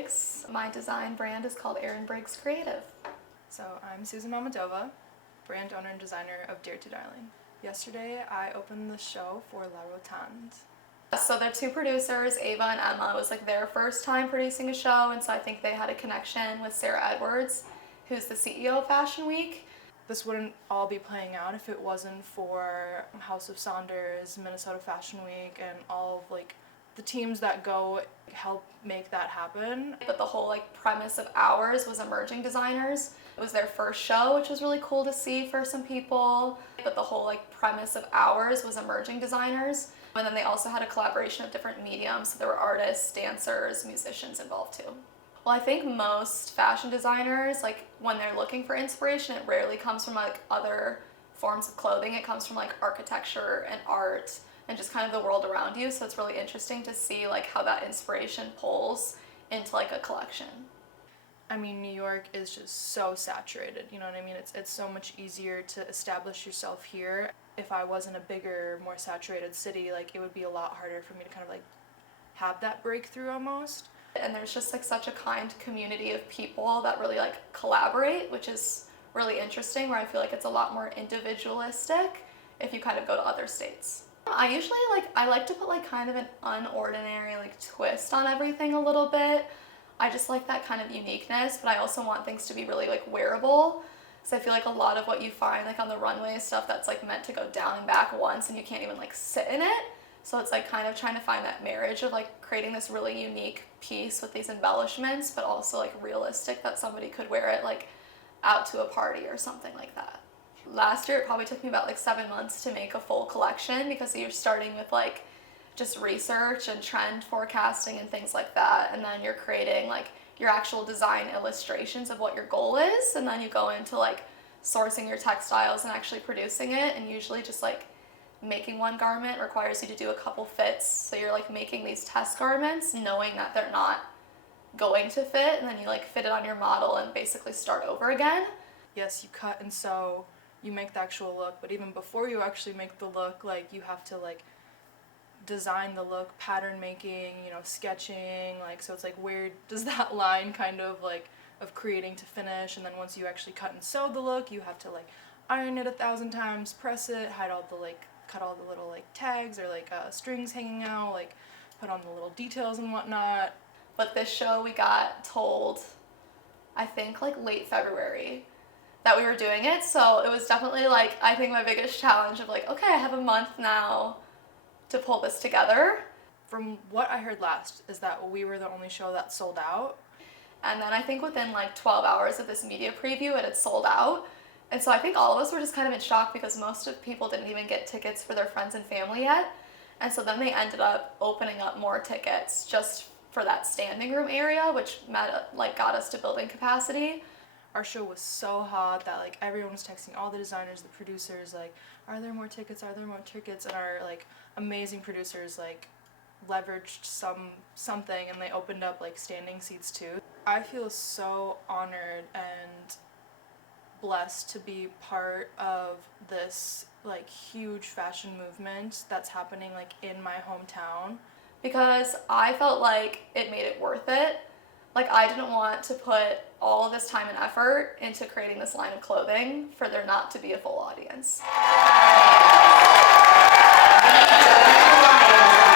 Briggs. My design brand is called Erin Briggs Creative. So I'm Susan Mamadova, brand owner and designer of Dare to Darling. Yesterday I opened the show for La Rotonde. So the two producers, Ava and Emma, it was like their first time producing a show, and so I think they had a connection with Sarah Edwards, who's the CEO of Fashion Week. This wouldn't all be playing out if it wasn't for House of Saunders, Minnesota Fashion Week, and all of the teams that go help make that happen. But the whole premise of ours was emerging designers. It was their first show, which was really cool to see for some people. But the whole premise of ours was emerging designers. And then they also had a collaboration of different mediums. So there were artists, dancers, musicians involved too. Well, I think most fashion designers, when they're looking for inspiration, it rarely comes from other forms of clothing. It comes from architecture and art and just kind of the world around you. So it's really interesting to see how that inspiration pulls into a collection. I mean, New York is just so saturated, you know what I mean? It's so much easier to establish yourself here. If I was in a bigger, more saturated city, it would be a lot harder for me to kind of have that breakthrough almost. And there's just such a kind community of people that really collaborate, which is really interesting, where I feel it's a lot more individualistic if you kind of go to other states. I usually I like to put kind of an unordinary twist on everything a little bit. I just like that kind of uniqueness, but I also want things to be really wearable. So I feel a lot of what you find on the runway is stuff that's meant to go down and back once, and you can't even sit in it. So it's kind of trying to find that marriage of creating this really unique piece with these embellishments, but also realistic that somebody could wear it out to a party or something like that. Last year it probably took me about 7 months to make a full collection, because you're starting with just research and trend forecasting and things like that, and then you're creating your actual design illustrations of what your goal is, and then you go into sourcing your textiles and actually producing it. And usually just making one garment requires you to do a couple fits, so you're making these test garments knowing that they're not going to fit, and then you fit it on your model and basically start over again. Yes, you cut and sew, you make the actual look, but even before you actually make the look, you have to design the look, pattern making, sketching, so it's where does that line kind of of creating to finish. And then once you actually cut and sew the look, you have to iron it 1,000 times, press it, hide all the cut all the little tags or strings hanging out, put on the little details and whatnot. But this show, we got told, I think late February, that we were doing it. So it was definitely I think my biggest challenge of okay, I have a month now to pull this together. From what I heard last is that we were the only show that sold out. And then I think within 12 hours of this media preview, it had sold out. And so I think all of us were just kind of in shock, because most of people didn't even get tickets for their friends and family yet. And so then they ended up opening up more tickets just for that standing room area, which got us to building capacity. Our show was so hot that everyone was texting all the designers, the producers, are there more tickets? Are there more tickets? And our amazing producers leveraged something, and they opened up standing seats too. I feel so honored and blessed to be part of this huge fashion movement that's happening in my hometown, because I felt it made it worth it. I didn't want to put all of this time and effort into creating this line of clothing for there not to be a full audience.